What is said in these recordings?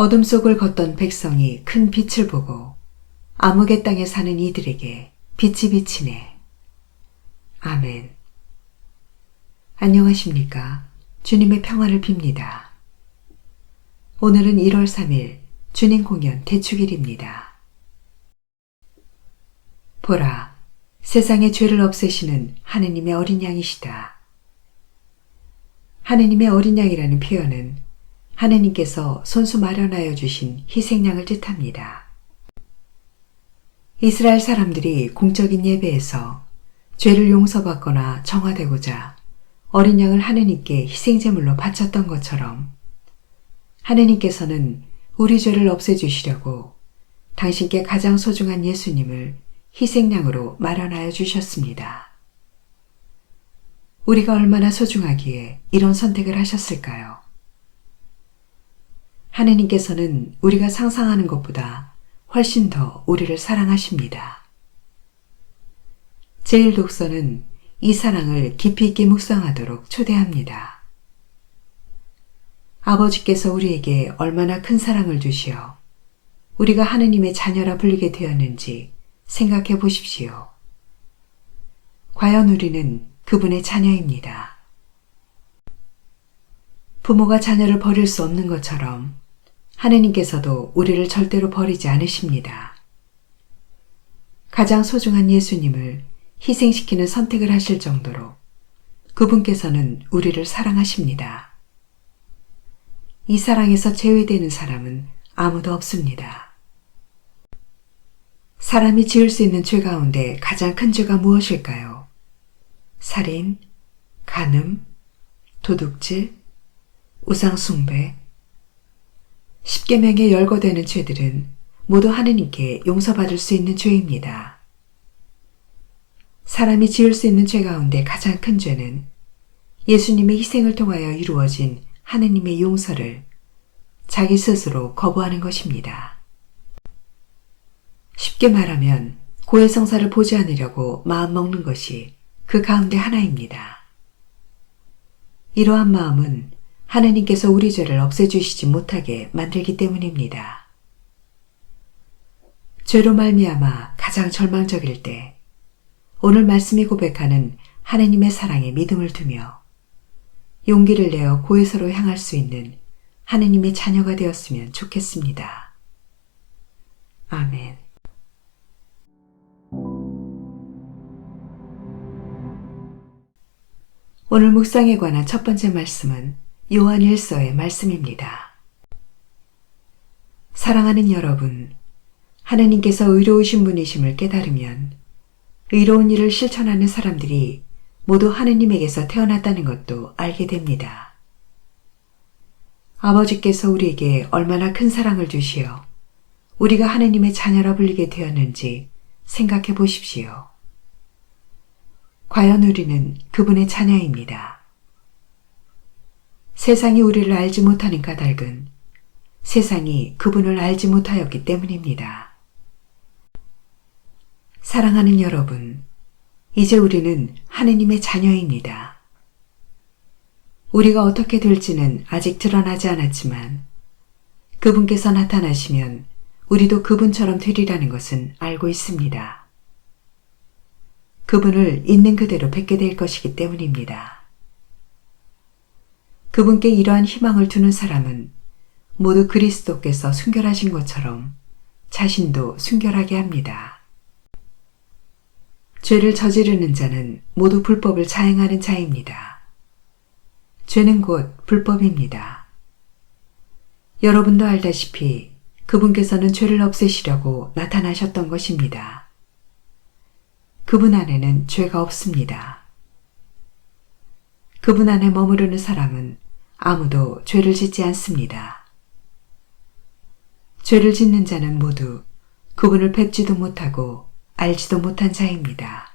어둠 속을 걷던 백성이 큰 빛을 보고 암흑의 땅에 사는 이들에게 빛이 비치네. 아멘. 안녕하십니까. 주님의 평안을 빕니다. 오늘은 1월 3일 주님 공연 대축일입니다. 보라, 세상의 죄를 없애시는 하느님의 어린 양이시다. 하느님의 어린 양이라는 표현은 하느님께서 손수 마련하여 주신 희생양을 뜻합니다. 이스라엘 사람들이 공적인 예배에서 죄를 용서받거나 정화되고자 어린 양을 하느님께 희생제물로 바쳤던 것처럼 하느님께서는 우리 죄를 없애주시려고 당신께 가장 소중한 예수님을 희생양으로 마련하여 주셨습니다. 우리가 얼마나 소중하기에 이런 선택을 하셨을까요? 하느님께서는 우리가 상상하는 것보다 훨씬 더 우리를 사랑하십니다. 제1독서는 이 사랑을 깊이 있게 묵상하도록 초대합니다. 아버지께서 우리에게 얼마나 큰 사랑을 주시어 우리가 하느님의 자녀라 불리게 되었는지 생각해 보십시오. 과연 우리는 그분의 자녀입니다. 부모가 자녀를 버릴 수 없는 것처럼 하느님께서도 우리를 절대로 버리지 않으십니다. 가장 소중한 예수님을 희생시키는 선택을 하실 정도로 그분께서는 우리를 사랑하십니다. 이 사랑에서 제외되는 사람은 아무도 없습니다. 사람이 지을 수 있는 죄 가운데 가장 큰 죄가 무엇일까요? 살인, 간음, 도둑질, 우상숭배. 십계명에 열거되는 죄들은 모두 하느님께 용서받을 수 있는 죄입니다. 사람이 지을 수 있는 죄 가운데 가장 큰 죄는 예수님의 희생을 통하여 이루어진 하느님의 용서를 자기 스스로 거부하는 것입니다. 쉽게 말하면 고해성사를 보지 않으려고 마음먹는 것이 그 가운데 하나입니다. 이러한 마음은 하느님께서 우리 죄를 없애주시지 못하게 만들기 때문입니다. 죄로 말미암아 가장 절망적일 때 오늘 말씀이 고백하는 하느님의 사랑에 믿음을 두며 용기를 내어 고해서로 향할 수 있는 하느님의 자녀가 되었으면 좋겠습니다. 아멘. 오늘 묵상에 관한 첫 번째 말씀은 요한 1서의 말씀입니다. 사랑하는 여러분, 하느님께서 의로우신 분이심을 깨달으면 의로운 일을 실천하는 사람들이 모두 하느님에게서 태어났다는 것도 알게 됩니다. 아버지께서 우리에게 얼마나 큰 사랑을 주시어 우리가 하느님의 자녀라 불리게 되었는지 생각해 보십시오. 과연 우리는 그분의 자녀입니다. 세상이 우리를 알지 못하는 까닭은 세상이 그분을 알지 못하였기 때문입니다. 사랑하는 여러분, 이제 우리는 하느님의 자녀입니다. 우리가 어떻게 될지는 아직 드러나지 않았지만 그분께서 나타나시면 우리도 그분처럼 되리라는 것은 알고 있습니다. 그분을 있는 그대로 뵙게 될 것이기 때문입니다. 그분께 이러한 희망을 두는 사람은 모두 그리스도께서 순결하신 것처럼 자신도 순결하게 합니다. 죄를 저지르는 자는 모두 불법을 자행하는 자입니다. 죄는 곧 불법입니다. 여러분도 알다시피 그분께서는 죄를 없애시려고 나타나셨던 것입니다. 그분 안에는 죄가 없습니다. 그분 안에 머무르는 사람은 아무도 죄를 짓지 않습니다. 죄를 짓는 자는 모두 그분을 뵙지도 못하고 알지도 못한 자입니다.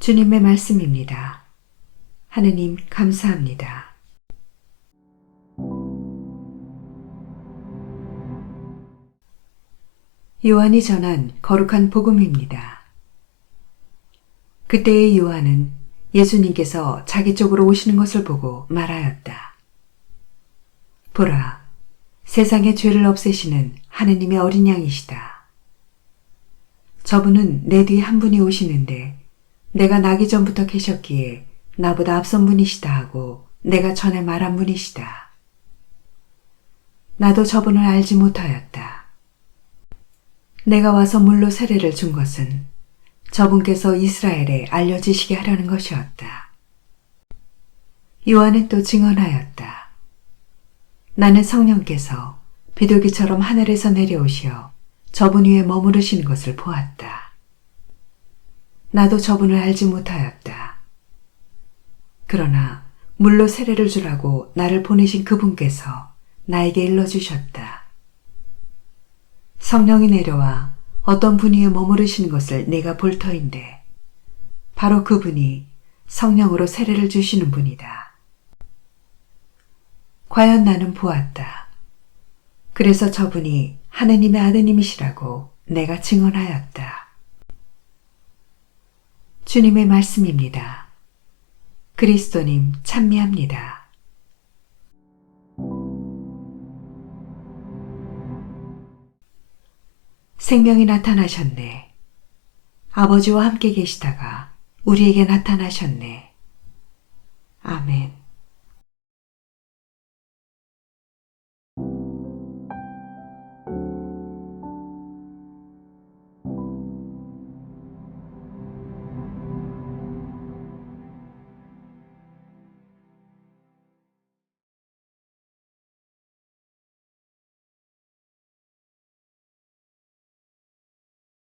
주님의 말씀입니다. 하느님 감사합니다. 요한이 전한 거룩한 복음입니다. 그때의 요한은 예수님께서 자기 쪽으로 오시는 것을 보고 말하였다. 보라, 세상의 죄를 없애시는 하느님의 어린 양이시다. 저분은 내 뒤에 한 분이 오시는데 내가 나기 전부터 계셨기에 나보다 앞선 분이시다 하고 내가 전에 말한 분이시다. 나도 저분을 알지 못하였다. 내가 와서 물로 세례를 준 것은 저분께서 이스라엘에 알려지시게 하려는 것이었다. 요한은 또 증언하였다. 나는 성령께서 비둘기처럼 하늘에서 내려오시어 저분 위에 머무르시는 것을 보았다. 나도 저분을 알지 못하였다. 그러나 물로 세례를 주라고 나를 보내신 그분께서 나에게 일러주셨다. 성령이 내려와 어떤 분 위에 머무르시는 것을 내가 볼 터인데 바로 그분이 성령으로 세례를 주시는 분이다. 과연 나는 보았다. 그래서 저분이 하느님의 아드님이시라고 내가 증언하였다. 주님의 말씀입니다. 그리스도님 찬미합니다. 생명이 나타나셨네. 아버지와 함께 계시다가 우리에게 나타나셨네. 아멘.